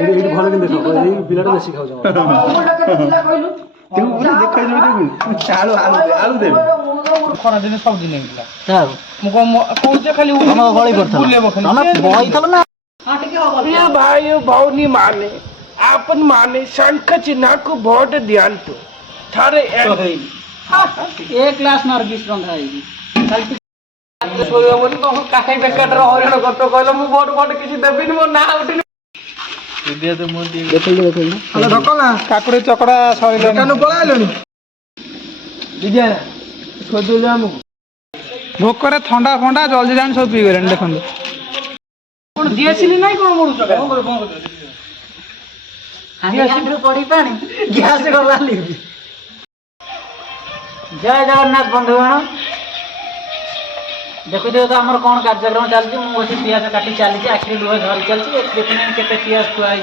ଏଇଠି ଭଲ କିନ୍ତୁ ଦେଖ ଏଇ ପିଲାଟା ବେଶୀ ଖାଉଛି ଖରା ଦିନେ ସବୁଦିନ ହେଇଥିଲା ମୁଁ କହୁଛି ଖାଲି प्रिय भाइयों भौनी माने आपन माने शंख चिन्ह को वोट दियांतु थारे एक क्लास नर्गिस रंधा हैगी सोयोबनी तो काहे बेकार हरिण करतो कहलो मु वोट वोट किछि देबिनी मो ना उठिनी विद्या तो मोदी देखै अरे ढकला काकुड़ी चकड़ा सरिले कानु पळाइलोनी विद्या सोदुले हमु भोकरे ठंडा ठंडा जल्दी जान सब पी गेलन देखन कोन दिएसिली नाही कोन मोडु चका हांडी पड़ी पानी गैस गला ली जय जगन्नाथ बंधुगण देखु तो आमर कौन कार्यक्रम चलती मुझे पियाज काटी चली आखिरी लुह झरी चलती देखने केते पियाज थुआई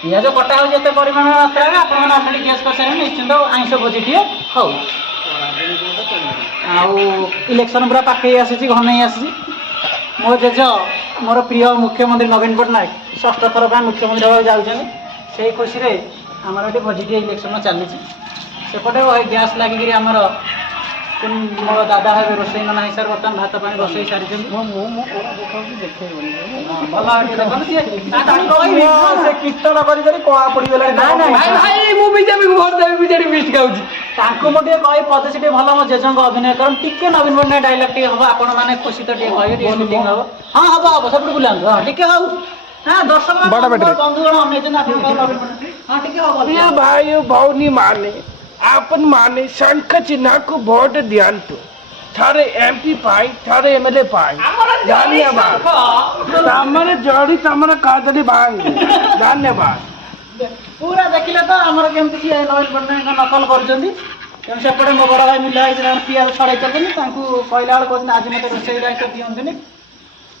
पियाज कटा हो जिते परिमाण मात्रा आपने ऑलरेडी गैस कर सारे निश्चिंत आइंस भोजी हौ इलेक्शन पूरा पाखे आसी घन आसी मो जेज मोर प्रिय मुख्यमंत्री नवीन पट्टनायक षष्ठ थर पर मुख्यमंत्री होगा जाऊँ से खुशी में आमर ये भोजी इलेक्शन चली सेपटे गैस लगिक आमर मो दादा भाई रोषे ना सर बर्तमान भात पानी बसई सारी कीर्तन कर कला पड़गला मुझे कही पदे से भल मो जेज अभिनय कर टे नवीन पट्टनायक डायलग टे हम आपण मैंने खुशी तो कहे शूटिंग हम हाँ हम हम सब बुला हाँ टे हाँ दर्शक बंधुगण प्रिय भाई भौनी माने आपन माने शंख चिन्ह को वोट दियांतु थारे एमपी पाई थारे एमएलए पाई धन्यवाद तमरे जोड़ी तमरे कादली भाई धन्यवाद पूरा देखिले तो आमर केमती सी नवीन पट्टनायक नकल करछंती तेन सेपटे मो बड़ भाई मिला है पियाज छड़ाई चलछंती तांकू कहला बेल कहछन आज मते रोसई दायित्व दियंतुनी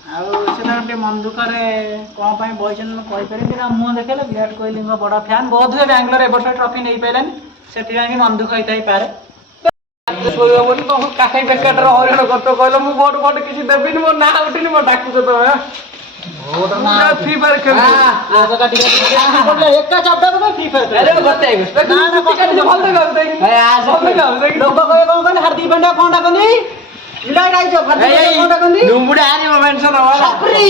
आ सेना गोटे मन दुखरे कौन पाई बयछन कहि परिबे ना मुंह देखेले विराट कोहली बड़ फैन बहुत हुए बैंगलोर ए वर्ष ट्रॉफी नहीं पाइलन से मन दुख होता ही पारे सोयोबनी तो काहे बेकार हरिण करतो कहलो मु वोट वोट किछि देबिनी मो ना उठिनी मो डाकु तो वोट ना फ्री फायर खेल आज का टिकट एक का चपटा को फ्री फायर अरे बताइए ना ना टिकट जो भल देगा बताइए आज भल देगा लोग कहे कोन कोन हार्दिक पांड्या कोन डाकनी विराट आई जो हार्दिक पांड्या कोन डाकनी नुमुडे आर्य मेंशन हो छपरी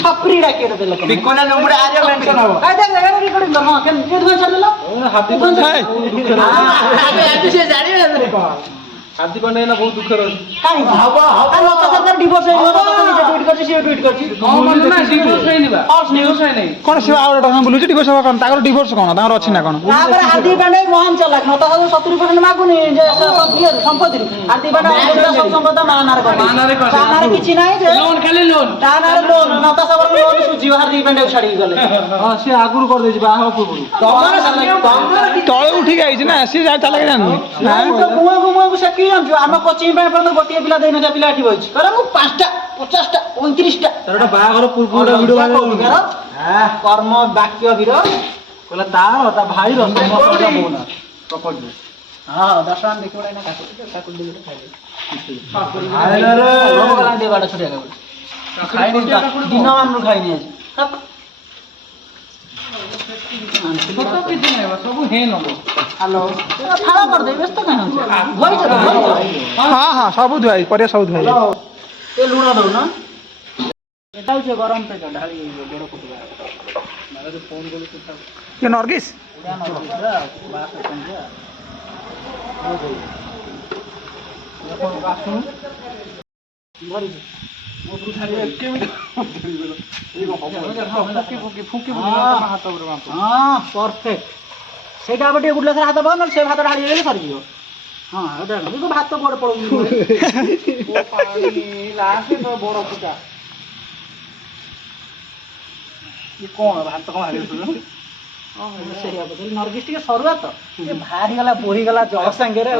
छपरी डाके दे लोग बिकोना नुमुडे आर्य मेंशन हो आ दे लगा रिकॉर्डिंग कर हां के धुआ चललो हार्दिक पांड्या अभी से जानी है कौन हार्दिक पांड्या ना बहुत दुख रही काई हबो नता सरकार डिवोर्स हो नता निजे ट्वीट करछि से ट्वीट करछि कौन ना डिवोर्स होइनी बा फॉल्स न्यूज़ है नहीं कौन से आवडा हम बोलुची डिवोर्स कोन ताकर डिवोर्स कोन ताकर अछि ना कोन तापर हार्दिक पांड्या महान चलाक नता 70% मागुनी जे संपत्ति हार्दिक पांड्या सब संपदा मानार कर मानार किछि नाही जे लोन खाली लोन तानार लोन नता सब लोन सुझी हार्दिक पांड्या छाड़ी गले हां से आगुर कर देछि बाहा पूर्व तळे उठी गई ना से जा चला के जान तो गुआ को सकी जानछु हम कोचिंग पे पर गोटिए पिला देना जा पिला एठी बइछि करे मु 5टा 50टा 29टा तोरटा बाहागर पूर्व वीडियो हां कर्म वाक्य वीर कहला तार ता भाई रो समस्त बोला प्रपोज हां दर्शन देखिबा ना काकु दे खाइले आइला रे रोगला दे बाडा छुरिया का खाइनी दिन मान खाइनी आज फोटो किछि नै सब हे न हेलो फाला कर दे व्यस्त काहे हो भइ जा हां हां सब धुआई परिया सब धुआई ए लूण दो ना एटा हो गरम पे ढाली बड़ कुटवा मारे तो फोन बोले तो ये नरगिस बात समझा हो गई देखो बासु भरी मो खाली एक मिनट फुकी हाथ ऊपर माप हां परफेक्ट सेटा बटे गुडला से हाथ बन से भात ढाली गेले सरी जिवो हां एटा को भात बड़ पड़ो ओ पानी लास्ट तो बड़ फुटा ये कौन भात कौन हाले तू हां सेरिया बदल नरगिस के सरुआ तो ये भारी गला बोही गला जळ संगे रे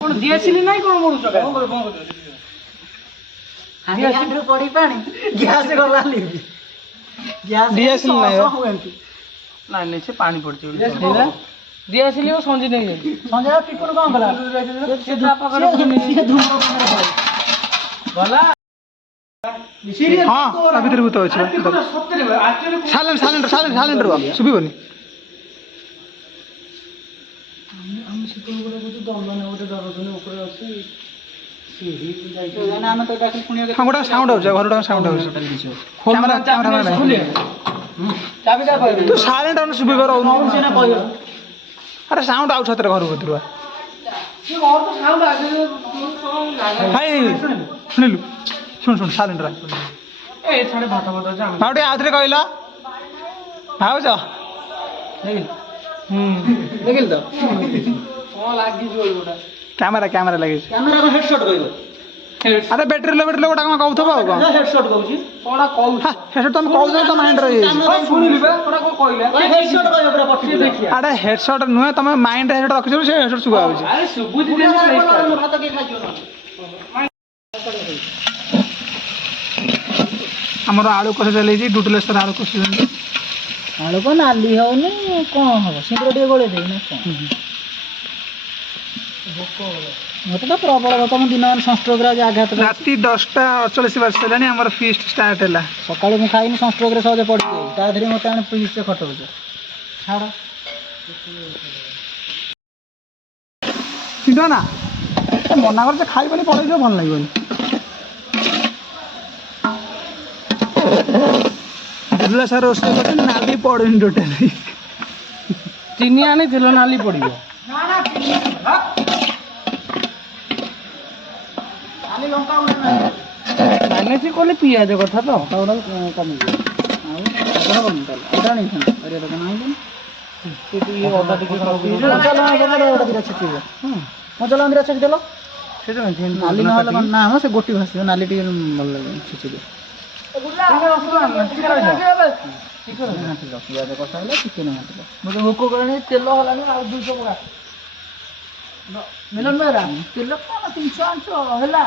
कोन दिएसिली नाही कोन मोडु चका हांडी पड़ी पानी गैस गला ली गैस दिएसिली नाही नहीं नहीं से पानी पड़छ दिएसिली वो संजी नहीं गई संजय पिपन कौन गला से धूप पकड़ से धूप गला ହଁ ତା ଭିତରେ ଭୂତ ଅଛି ସାଇଲେଣ୍ଟ ରୁହ ଶୁଭିବନି। ଆମେ ସେତେବେଳେ ଗୋଟେ ଦଲନେ ଗୋଟେ ଦରଜନେ ଉପରେ ଅଛି ଆମେ ତ ଡାକି ଶୁଣିବାକୁ ହଁ ଗୋଟେ ସାଉଣ୍ଡ ହଉଛି ଘରଟା ସାଉଣ୍ଡ ହଉଛି କ୍ୟାମେରା ତୁ ସାଇଲେଣ୍ଟ ଅନ ଶୁଭିବ ରହୁନୁ। ଆରେ ସାଉଣ୍ଡ ଆଉଛି ହାତରେ ଘର ଭିତରୁ ଭାଇ ଶୁଣିଲୁ ଶୁଣ ସାଇଲେଣ୍ଟ ଭାଉ ଟିକେ ଆଉଥରେ କହିଲ ଭାଉଛ ଦେଖିଲ ତ କ୍ୟାମେରା ଲାଗିଛି କ୍ୟାମେରା ହେଡସଟ୍ କହିବ ଆରେ ବ୍ୟାଟେରୀ लो ଗୋଟା କଣ କହୁଥିବ ଆଉ କଣ ହେଡସଟ୍ କହୁଛି କଣ କହୁଛ ହେଡସଟ୍ ତମେ କହୁଛ ତ ମାଇଣ୍ଡ ରହିଯାଇଛି ଶୁଣିଲି ବା କଣ କହିଲା ହେଡସଟ୍ କହିବ ପୁରା ପଟି ଦେଖିଆ ଆରେ ହେଡସଟ୍ ନୁହେଁ ତମେ ମାଇଣ୍ଡ ହେଡସଟ୍ ରଖିଛ ସେ ହେଡସଟ୍ ଶୁଭା ହଉଛି। ଆରେ ସୁବୁଧି ଭାତ କିଏ ଖାଇଯିବ ଆମର ଆଳୁ କଷା ଚାଲିଛି ଡୁଡୁଲେଶ୍ୱର ଆଳୁ କଷୁଛନ୍ତି। ଆଳୁ କଣ ନାଲି ହଉନି କଣ ହବ ଶୀଘ୍ର ଟିକେ ଗୋଳେଇ ଦେବି ନା କଣ ମତେ ତ ପ୍ରବଳ ଭୋକ ମୁଁ ଦିନ ସଂଷ୍ଟ୍ରୋକରେ ଆଜି ଆଘାତ ରାତି 10:48 ବାଜିଲାଣି ଆମର ଫିଷ୍ଟ ଷ୍ଟାର୍ଟ ହେଲା। ସକାଳୁ ମୁଁ ଖାଇନି ସଂଷ୍ଟ୍ରୋକରେ ସହଜେ ପଡ଼ିଯାଇ ତା ଧରି ମୋତେ ଆଣି ଫିଷ୍ଟରେ ଖଟଉଛ ଛାଡ଼ ଚିନ୍ତା ନା ମନା କରୁଛ ଖାଇବନି ପଳେଇଯିବ ଭଲ ଲାଗିବନି। ଡୁଡୁଲେଶ୍ୱର ରୋଷେଇ କରୁଛନ୍ତି ନାଲି ପଡୁନି ଟୋଟାଲି ଚିନି ଆଣିଥିଲ ନାଲି ପଡିବ ଖାଲି ଲଙ୍କା ଗୁଣ୍ଡ ନାହିଁ ମାନେ ସେ କହିଲେ ପିଆଜ କଥା ତ ଲଙ୍କା ଗୁଣ୍ଡ କମିଯିବ ଆଉ ଅଦା କମି ତାହେଲେ ଅଦା ନେଇଥାନ୍ତି ପରିବା ଦୋକାନ ଆଣିଛନ୍ତି ଅଦା ଟିକେ କଞ୍ଚା ଲଙ୍କା ଗୋଟେ ଦିଟା ଛେଚିବ କଞ୍ଚା ଲଙ୍କା ଦିଟା ଛେଚି ଦେଲ ନାଲି ନହେଲେ ନା ମ ସେ ଗୋଟି ଭାସିବ ନାଲି ଟିକେ ଭଲ ଲାଗିବ ଛେଚିଦିଅ ପିଆଜ କଷା ହେଲା ଚିକେନ ଘାଣ୍ଟିଲ ମୋତେ ଭୋକ କଲାଣି ତେଲ ହେଲାଣି ଆଉ 200 ଟଙ୍କା ମିଲନ ମେରା ତେଲ କଣ 300 ଆଣିଛ ହେଲା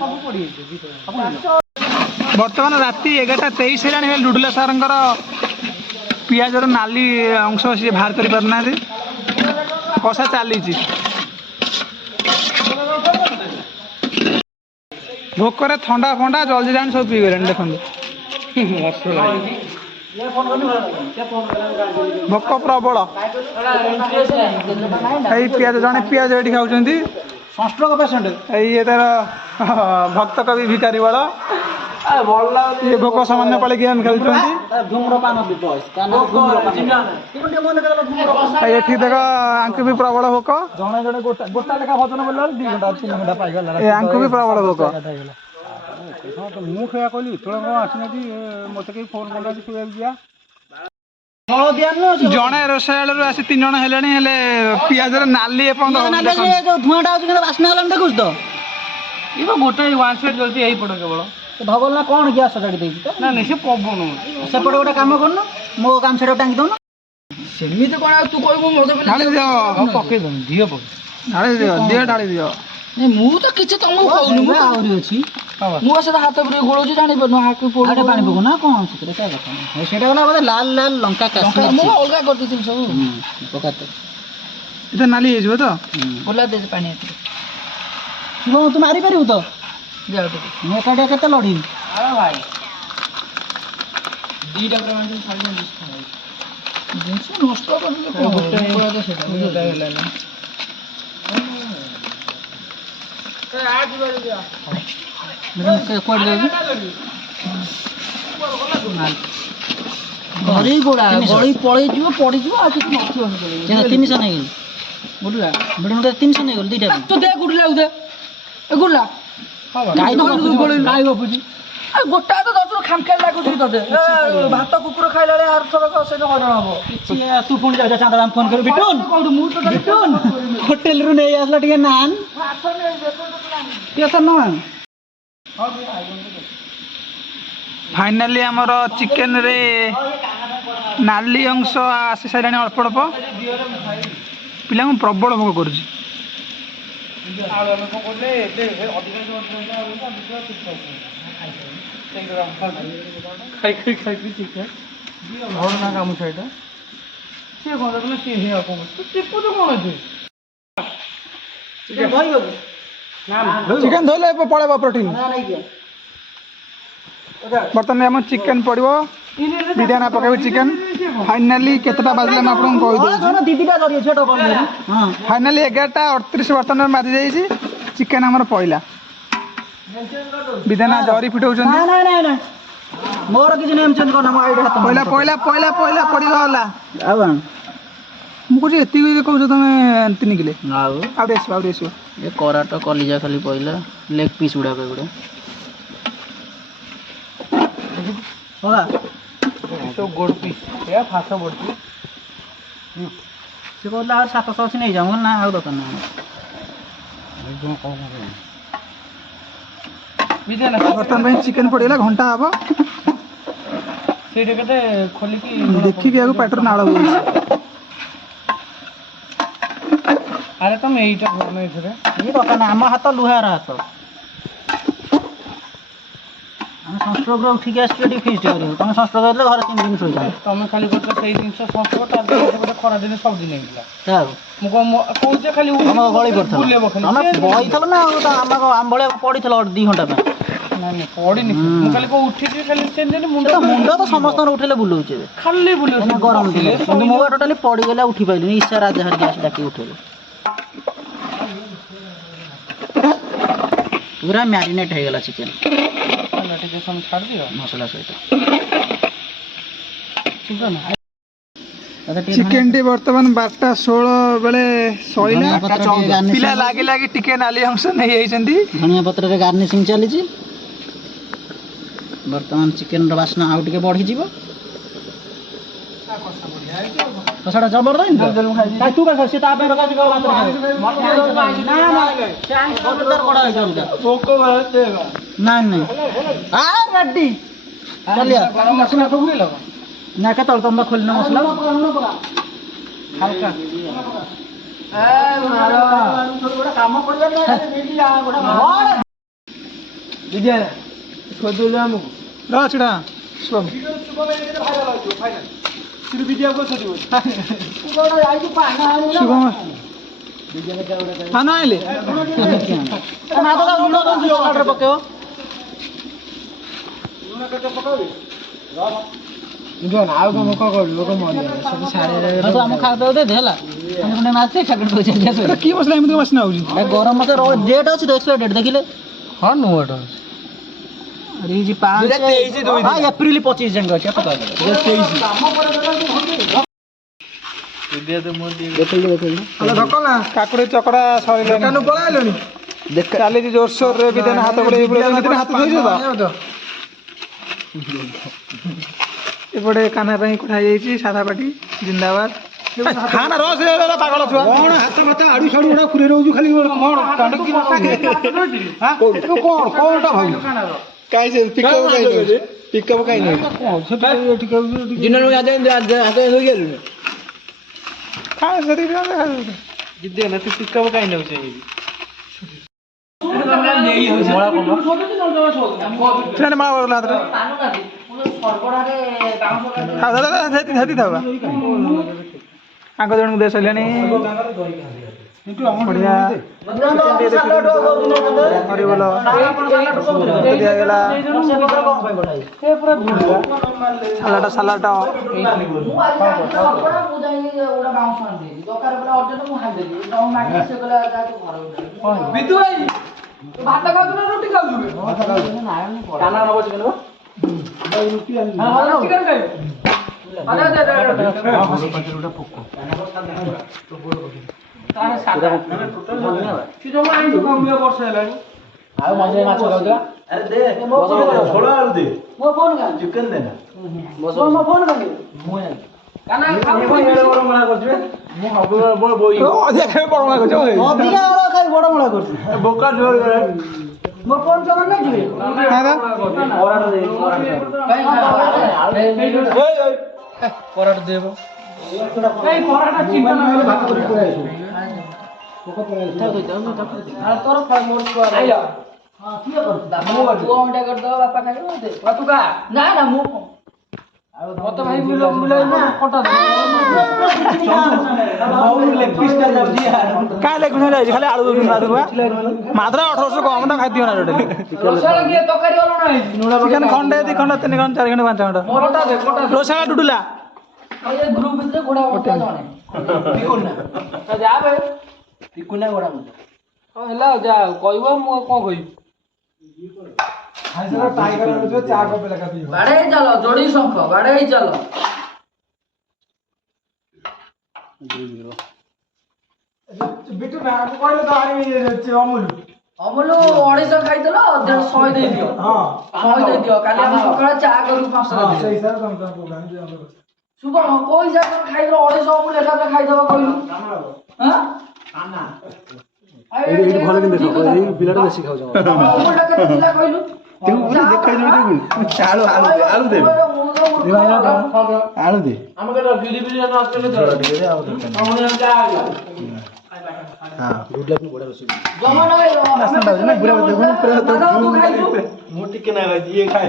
ସବୁ ପଡ଼ିଯାଇଛି ବର୍ତ୍ତମାନ ରାତି 11:23 ହେଲାଣି ହେଲେ ଡୁଡୁଲେଶ୍ୱରଙ୍କର ପିଆଜର ନାଲି ଅଂଶ ସିଏ ବାହାର କରିପାରୁନାହାନ୍ତି କଷା ଚାଲିଛି। ଭୋକରେ ଥଣ୍ଡା ଫଣ୍ଡା ଜଲ୍ଦି ଜାଣି ସବୁ ପିଇଗଲେଣି ଦେଖନ୍ତୁ ଭୋକ ପ୍ରବଳ ଏଇ ପିଆଜ ଜଣେ ପିଆଜ ଏଠି ଖାଉଛନ୍ତି ସଂଷ୍ଟ୍ରୋକ ପେସେଣ୍ଟ ଏଇ ତାର ଭକ୍ତ କବି ଭିକାରୀ ବଳ ଇଏ ଭୋକ ସାମାନ୍ୟ ପାଳି ଗେମ୍ ଖେଳୁଛନ୍ତି। ଧୂମ୍ରପାନ ଏଠି ଦେଖ ଆଙ୍କୁ ବି ପ୍ରବଳ ଭୋକ ଜଣେ ଜଣେ ଗୋଟା ଲେଖା ଭଜନ ବୋଲିଲା 2 ଘଣ୍ଟା 3 ଘଣ୍ଟା ପାଇଗଲା ଏ ଆଙ୍କୁ ବି ପ୍ରବଳ ଭୋକ ମୁଁ ସେଇଆ କହିଲି ଏତେବେଳେ କଣ ଆସିନାହାନ୍ତି ମୋତେ କେହି ଫୋନ୍ କରୁନାହାନ୍ତି ଶୋଇବାକୁ ଯିବା ଜଣେ ରୋଷେଇଆଳରୁ ଆସି 3 ଜଣ ହେଲେଣି ହେଲେ ପିଆଜର ନାଲି ଏପର୍ଯ୍ୟନ୍ତ ଧୂଆଁଟା ଆଉଛି ବାସ୍ନା ହେଲାଣି ଦେଖୁଛୁ ତ ଇଏ ଗୋଟେ ୱାନ୍ ସାଇଡ୍ ଚାଲିଛି ଏଇ ପଟ କେବଳ ଧବଲ ନା କଣ ଗ୍ୟାସ୍ ସଜାଡ଼ି ଦେଇଛି ତ ନା ନାଇଁ ସେ ପବନ ସେପଟେ ଗୋଟେ କାମ କରୁନ ମୋ କାମ ସେଟା ଟାଙ୍ଗି ଦଉନ ସେମିତି କଣ ଆଉ ତୁ କହିବୁ ମୋତେ ଢାଳି ଦିଅ ପକେଇଦେମି ଝିଅ ପକେଇ ଢାଳି ଦିଅ ଦିଅ ଢାଳି ଦିଅ ମୁଁ ତ କିଛି ତମକୁ କହୁନି ମୁଁ ଆହୁରି ଅଛି ମୁଁ ସେଟା ହାତ ପୁରେଇ ଗୋଳଉଛି ଜାଣିପାରୁନୁ ହାକୁ ଆଉଟେ ପାଣି ପକଉ ନା କଣ ସେଥିରେ ତା କଥା ନାହିଁ ସେଇଟା ଗଲା ବୋଧେ ଲାଲ ଲାଲ ଲଙ୍କା ମୁଁ ଅଲଗା କରିଦେଇଥିଲି ସବୁ ପକାତେ ଏଟା ନାଲି ହେଇଯିବ ତ ଗୋଲା ଦେ ପାଣି ଏଥିରେ ଶିବ ତୁ ମାରିପାରିବୁ ତ ଯାଉ ଟିକେ ମୁଁ ଏକାଟିଆ କେତେ ଲଢ଼ିବି ଆରେ ଭାଇ ଦିଟା ପ୍ରମାଣ ଛାଡ଼ି ଜିନିଷ ନଷ୍ଟ କରିଲେ ସେଟା ହେଲା କୁଆଡ଼େ ଯାଉଛି ଘରେ ଗୋଡ଼ା ଗଳି ପଳେଇଯିବ ପଡ଼ିଯିବ ଆଉ କିଛି ନଥିବ 300 ନେଇଗଲି ଗୁଡିଲା ବିଡୁନ 300 ନେଇଗଲି ଦିଟା ତୁ ଦେ ଗୁଡିଲା ଦେ ଏ ଗୁଡିଲା ଗାଈ ଗାଈ ଗପୁଛି ଆଉ ଗୋଟାଏ ତ ଦଶରୁ ଖାମଖିଆଲ ଲାଗୁଛି ତତେ ଭାତ କୁକୁର ଖାଇଲା ବେଳେ ଆର ଥରକ ସେଇଟା ହଇରାଣ ହବ ତୁ ପୁଣି ଯାଉଛ ଚାନ୍ଦା ଫୋନ କରି ବିଟୁନ ମୁଁ ତ ବିଟୁନ ହୋଟେଲରୁ ନେଇ ଆସିଲା ଟିକେ ନାନ୍ फाइनाली आमर चिकेन रे नाली अंश आसी सारे अल्प अल्प पिला प्रबल भोग कर चिकेन धोले पड़ेगा प्रोटीन बर्तमान आम चिकेन पड़ो विधान पकड़ चिकेन फाइनाली केतटा बाजिले मैं आपको कही फाइनाली 11:38 बर्तमान बाजी जाइए चिकेन आमर पड़ा विधान जरी फिटाऊँ मोर किसी नेम चेंज करना मो आईडी हाथ पहला पहला पहला पहला पड़गला आ मुझे एति कहूँ तुम 3 किलो आउ आउटे आसो ये कराट कलिजा खाली पइला लेग पीस उड़ा पे गुडा होला तो गोड़ पीस या फासा गोड़ पीस से कहला और 700 नहीं जाऊँ ना आउ दुकान ना बर्तमान चिकेन पड़ेगा घंटा हम से खोलिकी देखिक पेटर नाड़ हो अरे तुम यहीटा ये दुकान आम हाथ लुहार हाथ आम संस्ट्रोक उठिक आसटी फिस्ट कर तुम संस्ट्रोक घर 3 दिन शोच तुम खाली से जिन संस्ट्रोक खरा दिन सब दिन खाली गली पड़ता बही ना आम भाई पड़ी 2 घंटा पड़ी खाली उठी खाली मुंड तो समस्त उठे बुलाऊे खाली बुले गरम दिन मो टोटाली पड़गला उठी पाइल ईशा राजा हरिक आस डाक उठेले पूरा मैरिनेट हो गला चिकेन छाड़ दियो मसला सहित चिकेन टी बर्तमान 12:16 बेले सईला पिला लागी लागी टिके नाली अंश नहीं आइछंती धनिया पत्र रे गार्निशिंग चली बर्तमान चिकेन बास्ना आउ टिके बढ़ी जीवो कसाडा जबरदस्त काई तू का से ता पे रखा का बात ना ना से आई सबदार बड़ा है उनका भोको देगा ना नहीं आ रेडी चलिया मसला तो भूल लगा ना के तल तुम खोलना मसला हल्का ए मारो थोड़ा काम करबे ना मीडिया गोटा विजय छोड़ जामु राचड़ा शुभम सिर विजय को छोड़ी शुभम खाना आइले ना तो लुण तो जीरो ऑर्डर पकेओ लुण के पकावे जो ना आउ को मको कर लोग मरि सब सारे तो हम खा दे दे हला हम ने मासे खगड़ को चल जासो की मसला एमती मसना होजी गरम मसे डेट अछि तो एक्सपायर डेट देखिले हां नो एट अरे जी 5 हां अप्रैल 25 जंग अछि पता 23 विद्या तो मोदी देखिले अरे ढकला काकुड़ी चकड़ा सरीले कानु पळाइलोनी देख चाली जोर सोर रे विधान हाथ गोले विधान हाथ धोइछ तो एपटे काना पे कठा जाइए सादा पाटी जिंदाबाद खाना रस पागल छुआ कौन हाथ मत आड़ू साड़ू गोटा खुरे रोजु खाली कौन टांडकी हां कौन कोनटा भाई काई से पिकअप काई नहीं जिनन में आते आते हो गेल खा सरी जिद्दे ना तू पिकअप काई नहीं होছে मोळा कोन ट्रेन मार लादरे हेती था आंक जन देश हेलानी बढ़िया हरिबोल दिगला सालाटा सालाटा बितु भाई भात खाउ ना रोटी खाउ काना न बच गेलो रोटी आनी हां चिकन खाइ अरे दे दे पचरुटा पक्को तारे सादा कि जो आइ जो कमिया वर्ष हेलानी आ मजे माछ खाउदा अरे दे छोड़ा आलू दे मो फोन का चिकन देना मो फोन का मो काना खाउ एडे बड़ मला करछे मो हबो बोई अधिक बड़ मला करछ अधिका वाला खाइ बड़ मला करछ बोका जोर करे मो फोन चला नै जी हां पराठ दे पराठ देबो ए पराठ चिकन भात कर आइसो कोको पराठ तोर फाइ मोर को आइला हां किया कर मो अंडा कर दो बापा खाइ दे तू का ना ना मो ମତେ ଭାଇ ମିଳେଇ କଟା କାଇଁ ଲେଖୁନ ଯାଇଛି ଖାଲି ଆଳୁ ଦଉଛନ୍ତି ମାତ୍ର 1800 କମ ତ ଖାଇଦିଅ ନା ଟୋଟାଲି ଚିକେନ ଖଣ୍ଡେ 2 ଖଣ୍ଡ 3 ଖଣ୍ଡ 4 ଖଣ୍ଡ 5 ଖଣ୍ଡ ରୋଷେଇ ଡୁଡୁଲା ହେଲା ଯା କହିବ ମୁଁ କଣ କହିବି ବାଡେଇ ଚାଲ ଯୋଡି ଶଙ୍ଖ ବାଡେଇ ଚାଲ ଅମୁଲ 250 ଖାଇଦେଲ 100 ଦେଇଦିଅ 100 ଦେଇଦିଅ କାଲି ଆମେ ସକାଳେ ଚା କରିବୁ 500 ଶୁଭ କୋଉ ହିସାବରେ ଖାଇଦେଲ 250 ଅମୁଲ ଏକାଥରେ ଖାଇଦବ କହିଲୁ ଏଇଠି ଭଲ କିନ୍ତୁ ଦେଖ ଏଇ ପିଲାଟା ବେଶୀ ଖାଉଛ ଅମୁଲଟା କେତେ ଥିଲା କହିଲୁ ଆଳୁ ଦେ ଆମେ କେତେ ବିରି ବିରି ନ ଆସିଲେ ଧର ଟିକେ ଆଉ ମୁଁ ଟିକେ ନା ଇଏ ଖାଏ